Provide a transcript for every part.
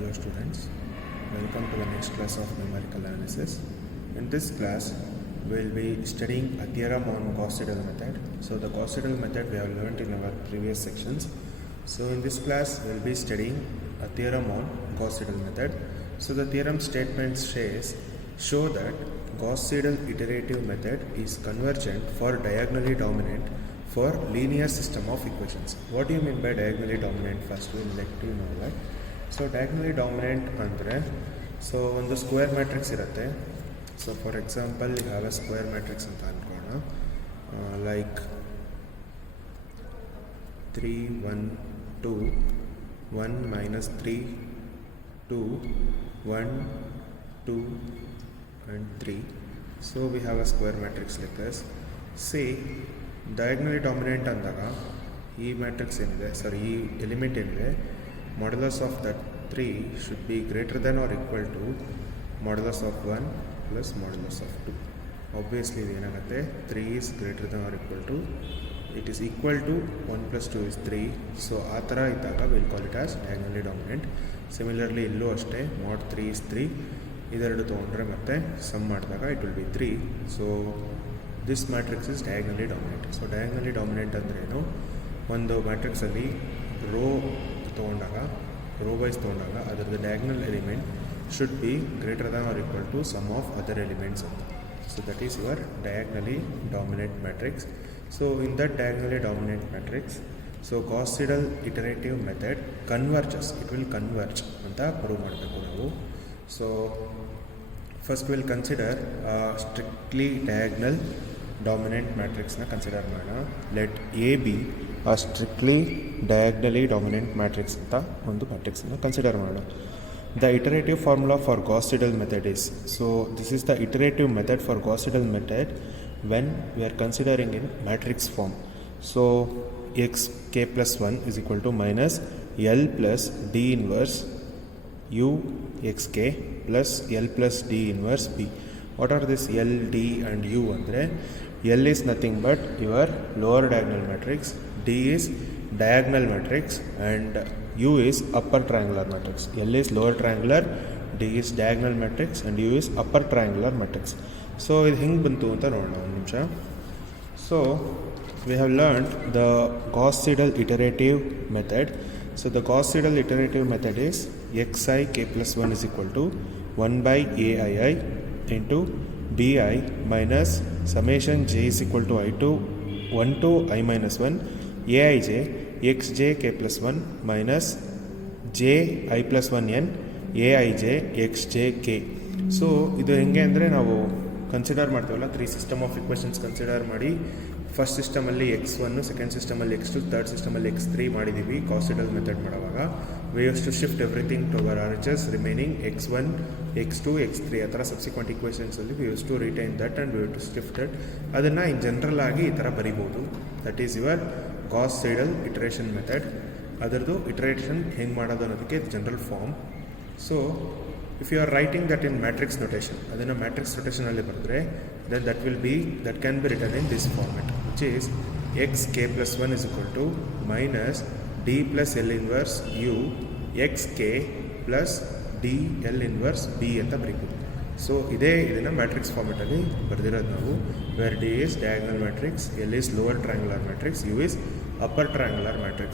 Hello students, welcome to the next class of numerical analysis. In this class, we will be studying a theorem on Gauss-Seidel method. So the Gauss-Seidel method we have learned in our previous sections. So in this class, we will be studying a theorem on Gauss-Seidel method. So the theorem statement says, show that Gauss-Seidel iterative method is convergent for diagonally dominant for linear system of equations. What do you mean by diagonally dominant? First we will let you know that. So diagonally dominant andre so ಒಂದು square matrix ಇರುತ್ತೆ. So for example you have a square matrix ಅಂತ ಅನ್ಕೋಣ, like 3 1 2 1 minus 3 2 1 2 and 3. So we have a square matrix like this. See, diagonally dominant ಅಂದಾಗ ಈ ಮ್ಯಾಟ್ರಿಕ್ಸ್ ಏನಿದೆ ಈ ಎಲಿಮೆಂಟ್ ಏನಿದೆ, modulus of that 3 should be greater than or equal to modulus of 1 plus modulus of 2. Obviously ಏನಾಗುತ್ತೆ, 3 is greater than or equal to, it is equal to 1 plus 2 is 3. ಸೊ ಆ ಥರ ಇದ್ದಾಗ we'll call it as diagonally dominant. Similarly ಇಲ್ಲೂ ಅಷ್ಟೇ, mod 3 is 3, ಇದೆರಡು ತೊಗೊಂಡ್ರೆ ಮತ್ತೆ ಸಮ್ ಮಾಡಿದಾಗ it will be 3. So this matrix is diagonally dominant. So diagonally dominant ಅಂದ್ರೇನು, ಒಂದು ಮ್ಯಾಟ್ರಿಕ್ಸಲ್ಲಿ ರೋ ತೊಗೊಂಡಾಗ ರೋ ವೈಸ್ ತೊಗೊಂಡಾಗ ಅದರದ್ದು diagonal element should be greater than or equal to sum of other elements ಅಂತ. So that is your diagonally dominant matrix. So in that diagonally dominant matrix, so Gauss-Seidel iterative method converges, it will converge ಅಂತ prove ಮಾಡಬೇಕು ನಾವು. So first will consider strictly diagonal dominant ಮ್ಯಾಟ್ರಿಕ್ಸ್ನ ಕನ್ಸಿಡರ್ ಮಾಡೋಣ. Let A be a strictly diagonally dominant matrix ಅಂತ ಒಂದು ಮ್ಯಾಟ್ರಿಕ್ಸನ್ನು consider ಮಾಡೋಣ. The iterative formula for Gauss-Seidel method is, so this is the iterative method for Gauss-Seidel method when we are considering in matrix form. So x k plus 1 is equal to minus L plus D inverse U x k plus L plus D inverse b. What are this L D and U ಅಂದರೆ, L is nothing but your lower diagonal matrix, D is diagonal matrix and U is upper triangular matrix. L is lower triangular, D is diagonal matrix and U is upper triangular matrix. So ಇದು ಹೆಂಗೆ ಬಂತು ಅಂತ ನೋಡೋಣ ಒಂದು ನಿಮಿಷ. So we have learned the Gauss-Seidel iterative method. So the Gauss-Seidel iterative method is xi k plus 1 is equal to 1 by aii into di minus summation j is equal to i to 1 to i minus 1 aij xj k plus 1 minus j i plus 1 n aij xj k. So ಇದು ಹೆಂಗೆ ಅಂದರೆ, ನಾವು consider ಮಾಡ್ತೀವಲ್ಲ, 3 system of equations consider ಮಾಡಿ, first ಸಿಸ್ಟಮಲ್ಲಿ x1, second ಸಿಸ್ಟಮಲ್ಲಿ x2, third ಸಿಸ್ಟಮಲ್ಲಿ x3 ಮಾಡಿದ್ದೀವಿ. Gauss-Seidel ಮೆಥಡ್ ಮಾಡುವಾಗ we used to shift everything to our RHS remaining x1, x2, x3 ಆ ಥರ ಸಬ್ಸಿಕ್ವೆಂಟ್ ಇಕ್ವೇಷನ್ಸಲ್ಲಿ we used to retain that and we used to shift it. ಅದನ್ನು in general ಆಗಿ ಈ ಥರ ಬರಿಬೋದು. That is your Gauss-Seidel iteration method. ಅದರದ್ದು iteration ಹೆಂಗೆ ಮಾಡೋದು ಅನ್ನೋದಕ್ಕೆ general form. So if you are writing that in matrix notation, ಅದನ್ನು ಮ್ಯಾಟ್ರಿಕ್ಸ್ ನೊಟೇಷನಲ್ಲಿ ಬರೆದ್ರೆ then that can be written in this format, which is x k plus 1 is equal to minus d plus l inverse u x k plus d l inverse b ಅಂತ ಬರೀಬೋದು. ಸೊ ಇದನ್ನು ಮ್ಯಾಟ್ರಿಕ್ಸ್ ಫಾರ್ಮೆಟಲ್ಲಿ ಬರೆದಿರೋದು ನಾವು, wear d is diagonal matrix, l is lower triangular matrix, u is upper triangular matrix.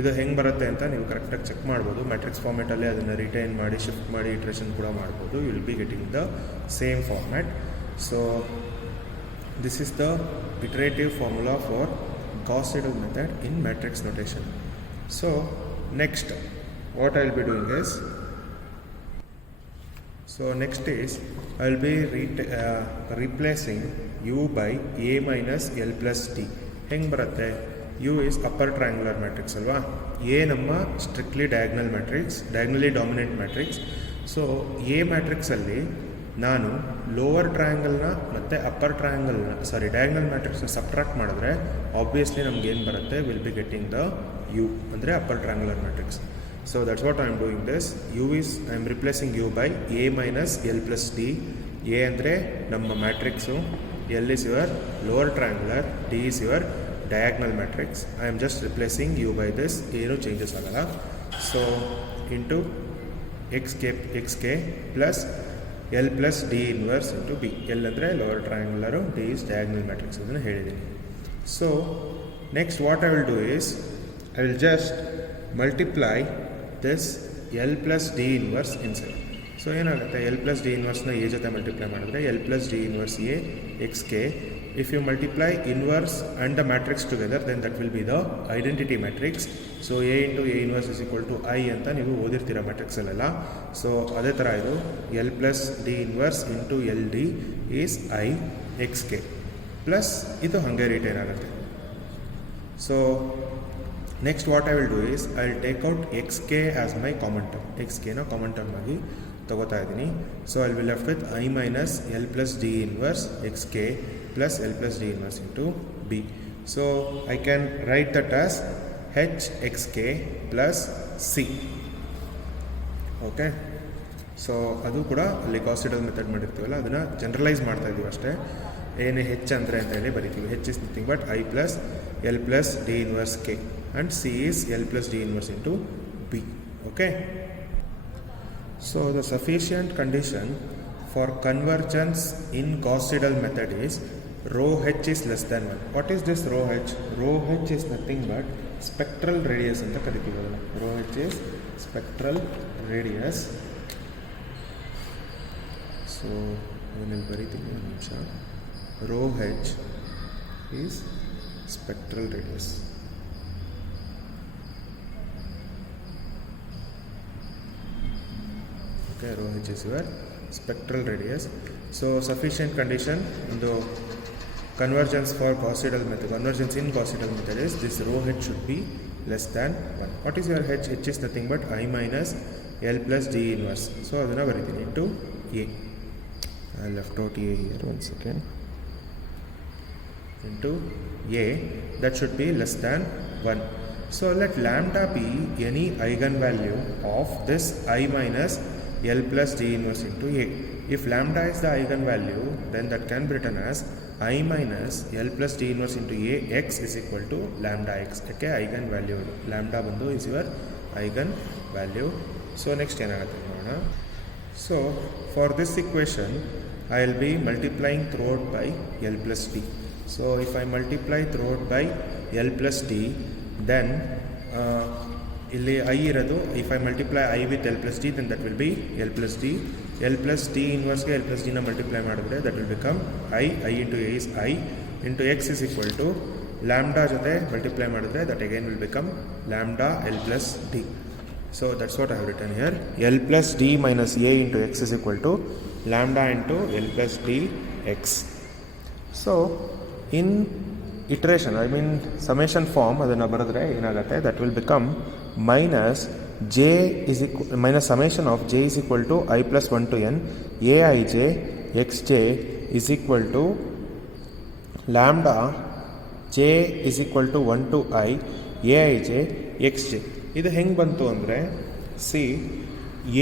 ಇದು ಹೆಂಗೆ ಬರುತ್ತೆ ಅಂತ ನೀವು ಕರೆಕ್ಟಾಗಿ ಚೆಕ್ ಮಾಡ್ಬೋದು. ಮ್ಯಾಟ್ರಿಕ್ಸ್ ಫಾರ್ಮೆಟಲ್ಲಿ ಅದನ್ನು ರಿಟೈನ್ ಮಾಡಿ ಶಿಫ್ಟ್ ಮಾಡಿ ಇಟ್ರೇಷನ್ ಕೂಡ ಮಾಡ್ಬೋದು. You will be getting the same format. So this is the iterative formula for Gauss-Seidel method in matrix notation. So next what I will be doing is, I will be replacing u by a minus l plus d. ಹೆಂಗೆ ಬರುತ್ತೆ, u is upper triangular matrix ಅಲ್ವಾ, a ನಮ್ಮ strictly diagonal matrix, diagonally dominant matrix. So A ಮ್ಯಾಟ್ರಿಕ್ಸಲ್ಲಿ ನಾನು lower ಟ್ರಯಾಂಗಲ್ನ ಮತ್ತು upper ಟ್ರಯಾಂಗಲ್ನ diagonal ಮ್ಯಾಟ್ರಿಕ್ಸ್ನ ಸಬ್ಟ್ರಾಕ್ಟ್ ಮಾಡಿದ್ರೆ ಆಬ್ವಿಯಸ್ಲಿ ನಮಗೇನು ಬರುತ್ತೆ, will be getting the U ಅಂದರೆ upper triangular matrix. So that's what I am doing this. I am replacing U by A minus L plus D. A ಅಂದರೆ ನಮ್ಮ matrix, L is your lower triangular, D is your diagonal matrix. I am just replacing U by this, ಏನೂ ಚೇಂಜಸ್ ಆಗಲ್ಲ. So into xk plus L plus D inverse into B. L ಅಂದರೆ lower triangular, D is diagonal matrix ಅದನ್ನು ಹೇಳಿದ್ದೀನಿ. So next what I will do is I will just multiply this L plus D inverse inside. So ಏನಾಗುತ್ತೆ, L plus D inverse ನ A ಜೊತೆ ಮಲ್ಟಿಪ್ಲೈ ಮಾಡಿದ್ರೆ L plus D inverse A xk. If you multiply inverse and the matrix together, then that will be the identity matrix. So A into A inverse is equal to I ಅಂತ ನೀವು ಓದಿರ್ತೀರ ಮ್ಯಾಟ್ರಿಕ್ಸಲ್ಲೆಲ್ಲ. ಸೊ ಅದೇ ಥರ ಇದು L plus D inverse into LD is I xk plus ಇದು ಹಾಗೆ retain ಆಗುತ್ತೆ. So next what I will do is I will take out xk as my common term. xkನ ಕಾಮನ್ ಟರ್ಮ್ ಆಗಿ ತಗೋತಾ ಇದ್ದೀನಿ. So I will left with I minus L plus D inverse xk plus L plus D inverse into B. So I can write that as H xk plus C. Okay, so ಅದು ಕೂಡ ಅಲ್ಲಿ Gauss Seidel method ಮಾಡಿರ್ತೀವಲ್ಲ ಅದನ್ನು ಜನರಲೈಸ್ ಮಾಡ್ತಾ ಇದ್ದೀವಿ ಅಷ್ಟೇ. ಏನೇ ಹೆಚ್ಚು ಅಂದರೆ ಅಂತ ಹೇಳಿ ಬರಿತೀವಿ. H is nothing but I plus L plus D inverse K and C is L plus D inverse into B. Okay. So the sufficient condition for convergence in Gauss Seidel method is rho h is less than 1. What is this rho h? Rho h is nothing but spectral radius ಅಂತ ಕರಿತೀವಿ. Rho h is spectral radius. So ಇದನ್ನು ಬರೀತೀನಿ ಒಂದು ನಿಮಿಷ. Rho h is spectral radius. Okay, rho h is your spectral radius. So sufficient condition in the convergence for Gauss Seidel method, convergence in Gauss Seidel method is this rho h should be less than 1. What is your h? H is nothing but I minus L plus D inverse. So adana baritini into A. I left out A here, one second. Into A, that should be less than 1. So let lambda be any eigenvalue of this I minus L plus D inverse into A. If lambda is the eigenvalue, then that can be written as I minus L plus D inverse into A x is equal to lambda x. Okay, eigenvalue. Lambda ಬಂದು is your eigenvalue. So next ಏನಾಗುತ್ತೆ ನೋಡೋಣ. So for this equation, I will be multiplying throughout by L plus D. So if I multiply throughout by L plus D, then ಇಲ್ಲಿ I ಇರೋದು, if I multiply I with L plus D, then that will be L plus D. L plus D inverse L plus D ನ multiply ಮಾಡಿದ್ರೆ that will become I into A is I into x is equal to lambda ಜೊತೆ multiply ಮಾಡಿದ್ರೆ that again will become lambda L plus D. So that's what I have written here. L plus D minus A into x is equal to lambda into L plus D x. So in iteration, I mean summation form ಅದನ್ನು ಬರೆದ್ರೆ ಏನಾಗುತ್ತೆ, that will become minus j is equal minus summation of j is equal to I plus 1 to n aij xj is equal to lambda j is equal to 1 to I aij xj. ಇದು ಹೆಂಗೆ ಬಂತು ಅಂದರೆ, C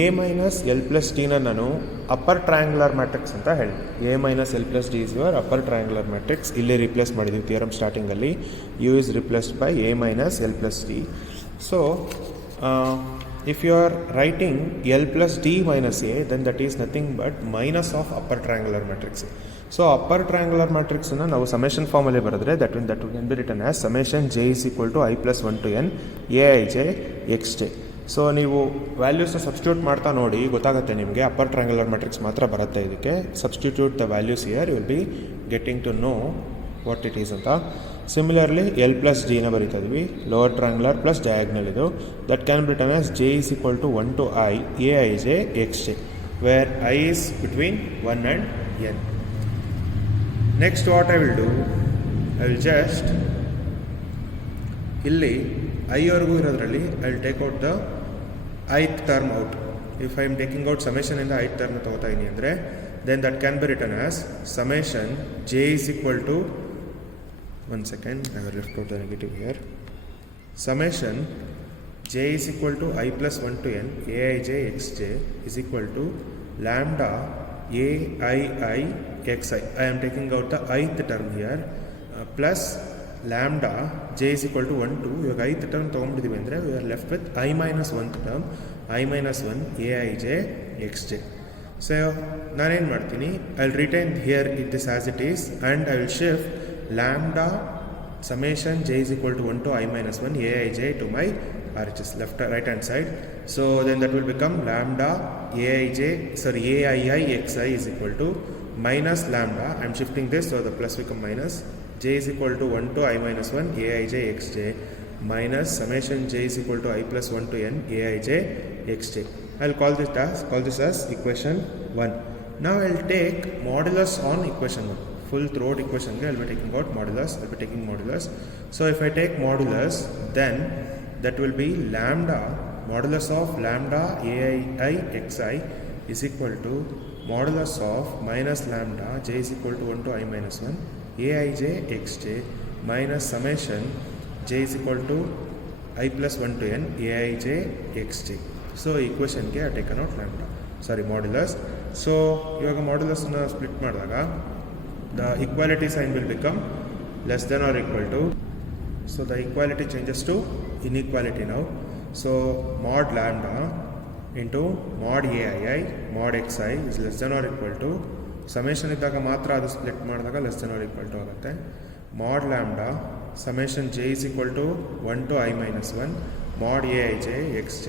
A minus L plus ಡಿನ ನಾನು upper triangular matrix ಅಂತ ಹೇಳಿ, A minus L plus D is your upper triangular matrix. ಇಲ್ಲಿ replace ಮಾಡಿದ್ದೀವಿ ಥಿಯರಮ್ ಸ್ಟಾರ್ಟಿಂಗಲ್ಲಿ. U is replaced by A minus L plus D. So if you are writing L plus D minus A, then that is nothing but minus of upper triangular matrix. So upper triangular matrix na ನಾವು summation form ಅಲ್ಲಿ ಬರೆದ್ರೆ that can be written as summation j is equal to I plus 1 to n aij xj. So ನೀವು ವ್ಯಾಲ್ಯೂಸ್ನ ಸಬ್ಸ್ಟಿಟ್ಯೂಟ್ ಮಾಡ್ತಾ ನೋಡಿ ಗೊತ್ತಾಗುತ್ತೆ ನಿಮಗೆ, upper triangular matrix ಮಾತ್ರ ಬರುತ್ತೆ ಇದಕ್ಕೆ. Substitute the values here, you will be getting to know what it is ಅಂತ. ಸಿಮಿಲರ್ಲಿ ಎಲ್ ಪ್ಲಸ್ ಡಿನ ಬರೀತಾ ಇದ್ವಿ, ಲೋವರ್ ಟ್ರಯಾಂಗ್ಯುಲರ್ ಪ್ಲಸ್ ಡಯಾಗ್ನಲ್ ಇದು. That can be written as J is equal to 1 to I aij xj, where I is between 1 and n. Next what I will do, I will just ಇಲ್ಲಿ ಐವರೆಗೂ ಇರೋದ್ರಲ್ಲಿ I will take out the ith term out. If I am taking out summation in the ith term ತಗೋತಾ ಇದೀನಿ ಅಂದರೆ, then that can be written as summation j is equal to, one second, I have left out the negative here, summation j is equal to I plus 1 to n aij xj is equal to lambda aii xi. I am taking out the ith term here, plus lambda j is equal to 1 2. ಇವಾಗ ಐತ್ ಟರ್ಮ್ ತೊಗೊಂಡಿದ್ದೀವಿ ಅಂದರೆ we are left with I minus 1th term I minus 1 Aij xj. So ನಾನೇನು ಮಾಡ್ತೀನಿ, I will retain here it this as it is and I will shift lambda summation j is equal to 1 to I minus 1 Aij to my RHS left right hand side. So then that will become lambda Aii xi is equal to minus lambda. I am shifting this, so the plus become minus. J is equal to 1 to I minus 1 Aij xj minus summation j is equal to I plus 1 to n Aij xj. I will call this as equation 1. Now I will take modulus on equation 1. Full throughout equation I will be taking out modulus. So if I take modulus, then that will be lambda modulus of lambda Ai xi is equal to modulus of minus lambda j is equal to 1 to I minus 1 Aij xj minus summation j is equal to I plus 1 to n Aij xj. So equation I have taken out modulus. So ಇವಾಗ modulus split ಮಾಡಿದಾಗ the equality sign will become less than or equal to, so the equality changes to inequality now. So mod lambda into mod Aii mod xi is less than or equal to, summation ಇದ್ದಾಗ ಮಾತ್ರ ಅದು ಸ್ಪ್ಲಿಟ್ ಮಾಡಿದಾಗ less than or equal to ಆಗುತ್ತೆ. mod lambda summation j is equal to 1 to I minus 1 mod Aij xj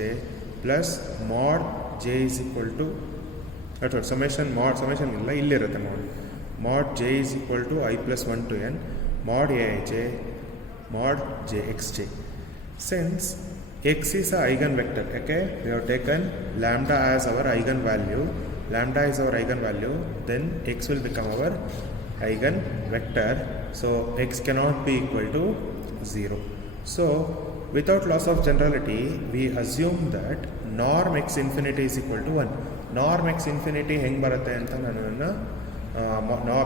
plus mod j is equal to summation ಇಲ್ಲ ಇಲ್ಲಿರುತ್ತೆ mod j is equal to I plus 1 to n mod Aij mod j xj. Since x is an eigenvector, okay, we have taken lambda as our eigenvalue, then x will become our eigenvector. So x cannot be equal to 0. So without loss of generality, we assume that norm x infinity is equal to 1. Norm x infinity ಹೆಂಗೆ ಬರುತ್ತೆ ಅಂತ ನಾನು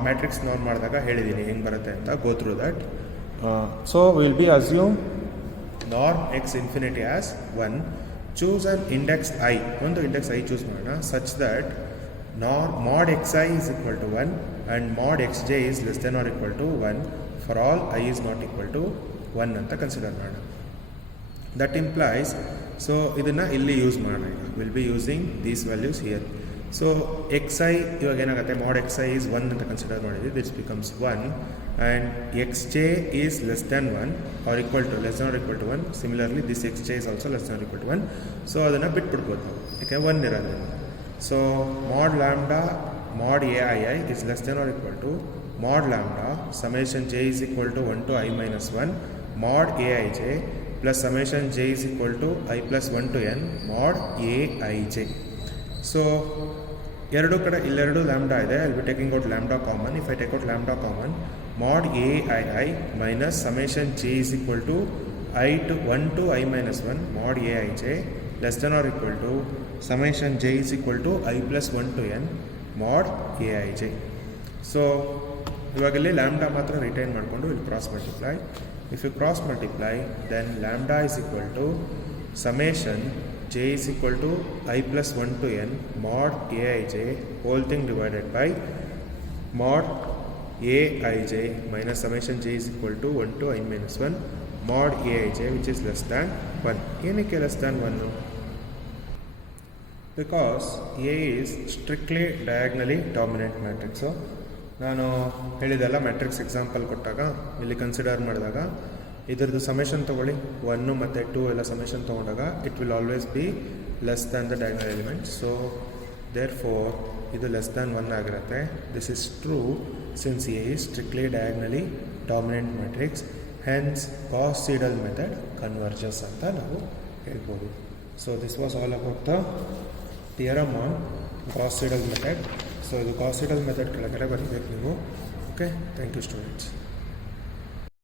matrix norm ಮಾಡಿದಾಗ ಹೇಳಿದ್ದೀನಿ ಹೆಂಗೆ ಬರುತ್ತೆ ಅಂತ, go through that. So will be assume norm X infinity as 1. ಚೂಸ್ an index I, ಒಂದು ಇಂಡೆಕ್ಸ್ ಐ ಚೂಸ್ ಮಾಡೋಣ, such that mod xi is equal to 1 and mod xj is less than or equal to 1 for all I is not equal to 1 ಅಂತ ಕನ್ಸಿಡರ್ ಮಾಡೋಣ. That implies, so ಇದನ್ನು ಇಲ್ಲಿ ಯೂಸ್ ಮಾಡೋಣ. Will be using these values here. So xi ಇವಾಗ ಏನಾಗುತ್ತೆ, mod xi is 1 ಅಂತ ಕನ್ಸಿಡರ್ ಮಾಡಿದ್ವಿ, this becomes 1 and xj is less than 1 or equal to less than or equal to 1. Similarly this xj is also less than or equal to 1. ಸೊ ಅದನ್ನು ಬಿಟ್ಬಿಡ್ಬೋದು ನಾವು, ಯಾಕೆ 1 ಇರೋದ್ರಿಂದ. So mod lambda mod Aii is less than or equal to mod lambda summation j is equal to 1 to I minus 1 mod Aij plus summation j is equal to I plus 1 to n mod Aij. So ಎರಡು ಕಡೆ ಇಲ್ಲೆರಡು ಲ್ಯಾಂಬ್ಡಾ ಇದೆ, I will be taking out lambda common. If I take out lambda common, mod Aii minus summation j is equal to 1 to I minus 1 mod Aij less than or equal to summation j is equal to I plus 1 to n mod Aij. So ಇವಾಗಲ್ಲಿ lambda ಮಾತ್ರ retain ಮಾಡಿಕೊಂಡು ಇಲ್ಲಿ cross multiply. If you cross multiply then lambda is equal to summation j is equal to I plus 1 to n mod Aij whole thing divided by mod Aij minus summation j is equal to 1 to I minus 1 mod Aij which is less than 1. ಏನಕ್ಕೆ less than 1? Because A is strictly diagonally dominant matrix. ನಾನು ಹೇಳಿದೆಲ್ಲ matrix example ಕೊಟ್ಟಾಗ ಇಲ್ಲಿ ಕನ್ಸಿಡರ್ ಮಾಡಿದಾಗ ಇದರದ್ದು ಸಮೇಷನ್ ತೊಗೊಳ್ಳಿ, 1 ಮತ್ತು 2 ಎಲ್ಲ ಸಮೇಷನ್ ತೊಗೊಂಡಾಗ it will always be less than the diagonal element. So therefore ಇದು ಲೆಸ್ ದ್ಯಾನ್ 1 ಆಗಿರುತ್ತೆ. This is true since A is strictly diagonally dominant matrix, hence Gauss Seidel method converges ಅಂತ ನಾವು ಹೇಳ್ಬೋದು. So this was all about the theorem on Gauss Seidel method. So ಇದು Gauss Seidel method ಕೆಳಗಡೆ ಬರೀಬೇಕು ನೀವು. Okay, thank you students.